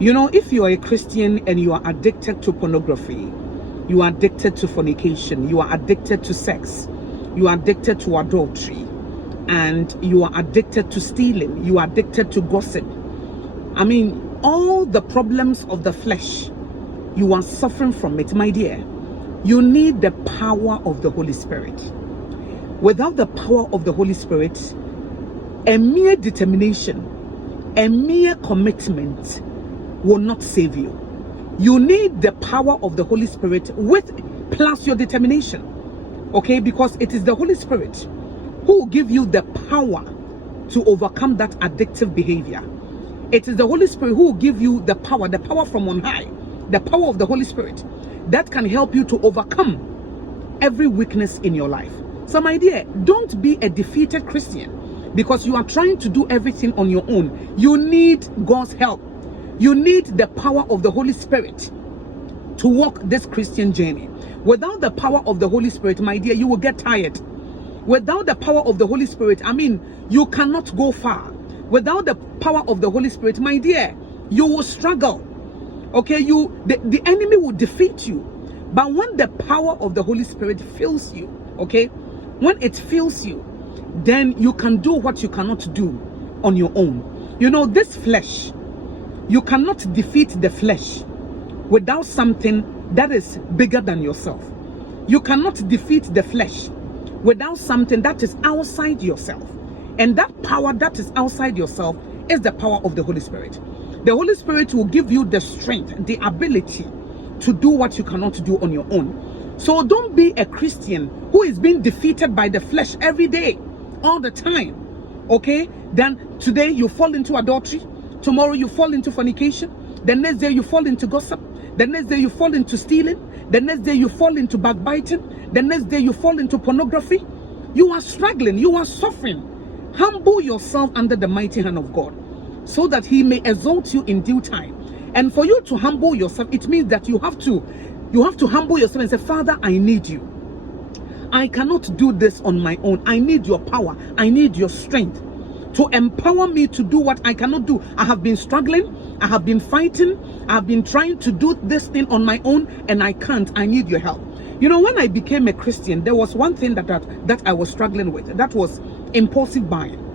You know, if you are a Christian and you are addicted to pornography, you are addicted to fornication, you are addicted to sex, you are addicted to adultery, and you are addicted to stealing, you are addicted to gossip. I mean, all the problems of the flesh, you are suffering from it, my dear. You need the power of the Holy Spirit. Without the power of the Holy Spirit, a mere determination, a mere commitment will not save you. You need the power of the Holy Spirit with plus your determination. Okay, because it is the Holy Spirit who will give you the power to overcome that addictive behavior. It is the Holy Spirit who will give you the power from on high, the power of the Holy Spirit that can help you to overcome every weakness in your life. So my dear, don't be a defeated Christian because you are trying to do everything on your own. You need God's help. You need the power of the Holy Spirit to walk this Christian journey. Without the power of the Holy Spirit, my dear, you will get tired. Without the power of the Holy Spirit, I mean, you cannot go far. Without the power of the Holy Spirit, my dear, you will struggle. Okay, the enemy will defeat you. But when the power of the Holy Spirit fills you, okay, when it fills you, then you can do what you cannot do on your own. You know, this flesh, you cannot defeat the flesh without something that is bigger than yourself. You cannot defeat the flesh without something that is outside yourself. And that power that is outside yourself is the power of the Holy Spirit. The Holy Spirit will give you the strength, the ability to do what you cannot do on your own. So don't be a Christian who is being defeated by the flesh every day, all the time. Okay? Then today you fall into adultery. Tomorrow you fall into fornication. The next day you fall into gossip. The next day you fall into stealing. The next day you fall into backbiting. The next day you fall into pornography. You are struggling. You are suffering. Humble yourself under the mighty hand of God so that he may exalt you in due time. And for you to humble yourself, it means that you have to humble yourself and say, Father, I need you. I cannot do this on my own. I need your power. I need your strength to empower me to do what I cannot do. I have been struggling. I have been fighting. I have been trying to do this thing on my own and I can't. I need your help. You know, when I became a Christian, there was one thing that I was struggling with. That was impulsive buying.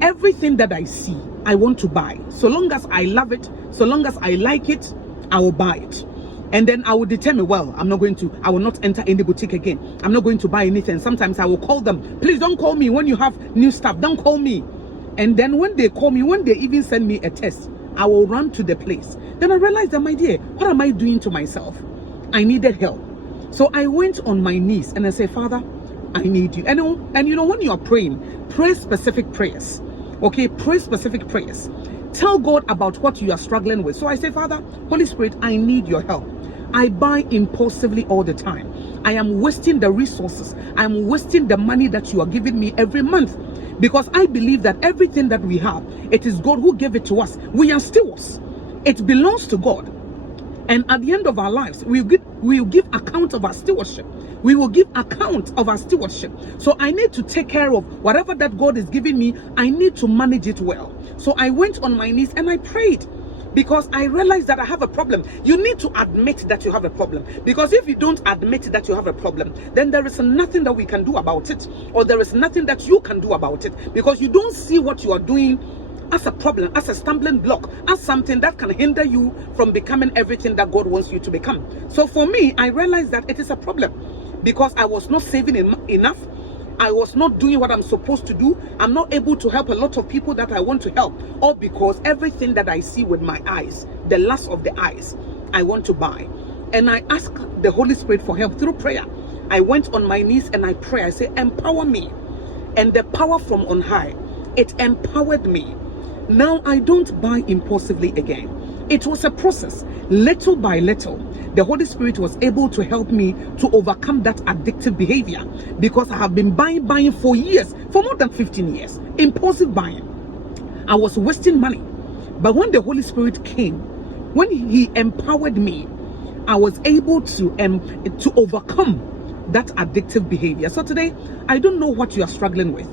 Everything that I see, I want to buy. So long as I love it, so long as I like it, I will buy it. And then I will determine, well, I will not enter any boutique again. I'm not going to buy anything. Sometimes I will call them, please don't call me when you have new stuff. Don't call me. And then when they call me, when they even send me a text, I will run to the place. Then I realized that, my dear, what am I doing to myself? I needed help. So I went on my knees and I said, Father, I need you. And you know, when you are praying, pray specific prayers. Okay, pray specific prayers. Tell God about what you are struggling with. So I say, Father, Holy Spirit, I need your help. I buy impulsively all the time. I am wasting the resources. I am wasting the money that you are giving me every month. Because I believe that everything that we have, it is God who gave it to us. We are stewards. It belongs to God. And at the end of our lives, we will give account of our stewardship. We will give account of our stewardship. So I need to take care of whatever that God is giving me. I need to manage it well. So I went on my knees and I prayed because I realized that I have a problem. You need to admit that you have a problem. Because if you don't admit that you have a problem, then there is nothing that we can do about it. Or there is nothing that you can do about it. Because you don't see what you are doing as a problem, as a stumbling block, as something that can hinder you from becoming everything that God wants you to become. So for me, I realized that it is a problem because I was not saving enough. I was not doing what I'm supposed to do. I'm not able to help a lot of people that I want to help. Or because everything that I see with my eyes, the lust of the eyes, I want to buy. And I asked the Holy Spirit for help through prayer. I went on my knees and I pray. I say, empower me. And the power from on high, it empowered me. Now I don't buy impulsively again. It was a process. Little by little, the Holy Spirit was able to help me to overcome that addictive behavior because I have been buying for years, for more than 15 years. Impulsive buying. I was wasting money. But when the Holy Spirit came, when he empowered me, I was able to overcome that addictive behavior. So today, I don't know what you are struggling with.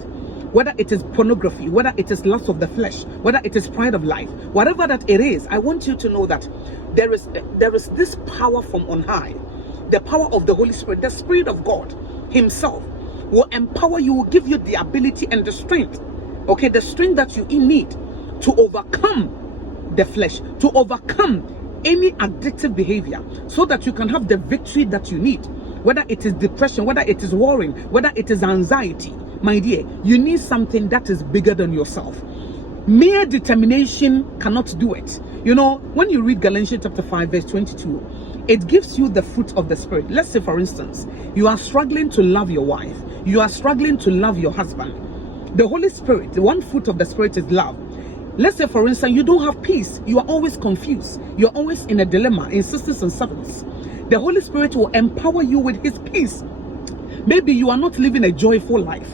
whether it is pornography, whether it is lust of the flesh, whether it is pride of life, whatever that it is, I want you to know that there is this power from on high, the power of the Holy Spirit, the Spirit of God himself will empower you, will give you the ability and the strength, okay, the strength that you need to overcome the flesh, to overcome any addictive behavior, so that you can have the victory that you need. Whether it is depression, whether it is worrying, whether it is anxiety, my dear, you need something that is bigger than yourself. Mere determination cannot do it. You know, when you read Galatians chapter 5 verse 22, it gives you the fruit of the Spirit. Let's say, for instance, you are struggling to love your wife, you are struggling to love your husband. The Holy Spirit, the one fruit of the Spirit is love. Let's say, for instance, you don't have peace, you are always confused, you're always in a dilemma, in sisters and sevens. The Holy Spirit will empower you with his peace. Maybe you are not living a joyful life.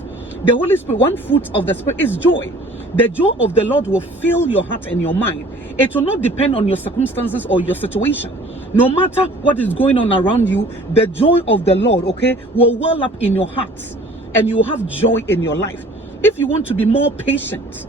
The Holy Spirit, one fruit of the Spirit is joy. The joy of the Lord will fill your heart and your mind. It will not depend on your circumstances or your situation. No matter what is going on around you, the joy of the Lord, okay, will well up in your hearts, and you will have joy in your life. If you want to be more patient,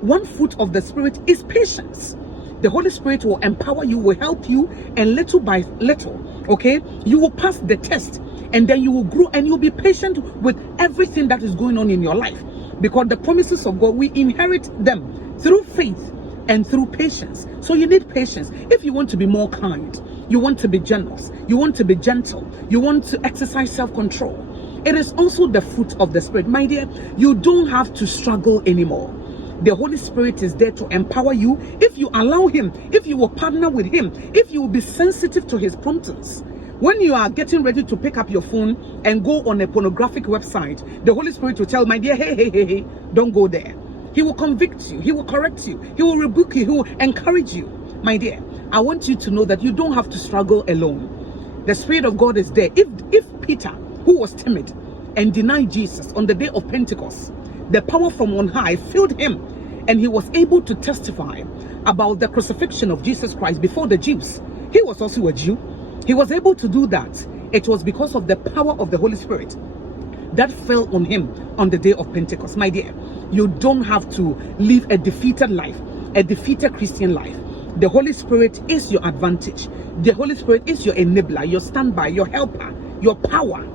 one fruit of the Spirit is patience. The Holy Spirit will empower you, will help you, and little by little, okay, you will pass the test, and then you will grow, and you'll be patient with everything that is going on in your life, because the promises of God, we inherit them through faith and through patience. So you need patience. If you want to be more kind, you want to be generous, you want to be gentle, you want to exercise self-control, it is also the fruit of the Spirit. My dear, you don't have to struggle anymore. The Holy Spirit is there to empower you if you allow him, if you will partner with him, if you will be sensitive to his promptings. When you are getting ready to pick up your phone and go on a pornographic website, the Holy Spirit will tell, my dear, hey, don't go there. He will convict you, he will correct you, he will rebuke you, he will encourage you. My dear, I want you to know that you don't have to struggle alone. The Spirit of God is there. If Peter, who was timid and denied Jesus on the day of Pentecost, the power from on high filled him, and he was able to testify about the crucifixion of Jesus Christ before the Jews. He was also a Jew. He was able to do that. It was because of the power of the Holy Spirit that fell on him on the day of Pentecost. My dear, you don't have to live a defeated life, a defeated Christian life. The Holy Spirit is your advantage. The Holy Spirit is your enabler, your standby, your helper, your power.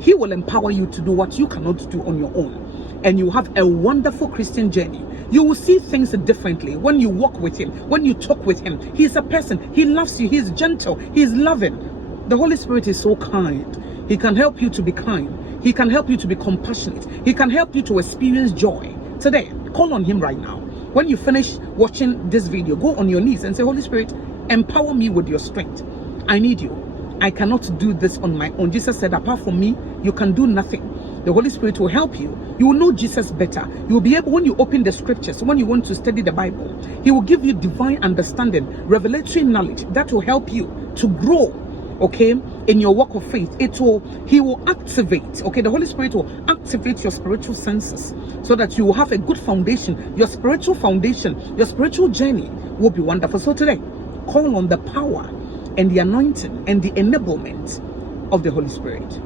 He will empower you to do what you cannot do on your own. And you have a wonderful Christian journey. You will see things differently when you walk with him, when you talk with him. He is a person. He loves you. He is gentle. He is loving. The Holy Spirit is so kind. He can help you to be kind. He can help you to be compassionate. He can help you to experience joy. Today, call on him right now. When you finish watching this video, go on your knees and say, Holy Spirit, empower me with your strength. I need you. I cannot do this on my own. Jesus said, apart from me, you can do nothing. The Holy Spirit will help you. You will know Jesus better. You will be able, when you open the scriptures, when you want to study the Bible, he will give you divine understanding, revelatory knowledge that will help you to grow, okay, in your walk of faith. He will activate, okay, the Holy Spirit will activate your spiritual senses so that you will have a good foundation. Your spiritual foundation, your spiritual journey will be wonderful. So today, call on the power and the anointing and the enablement of the Holy Spirit.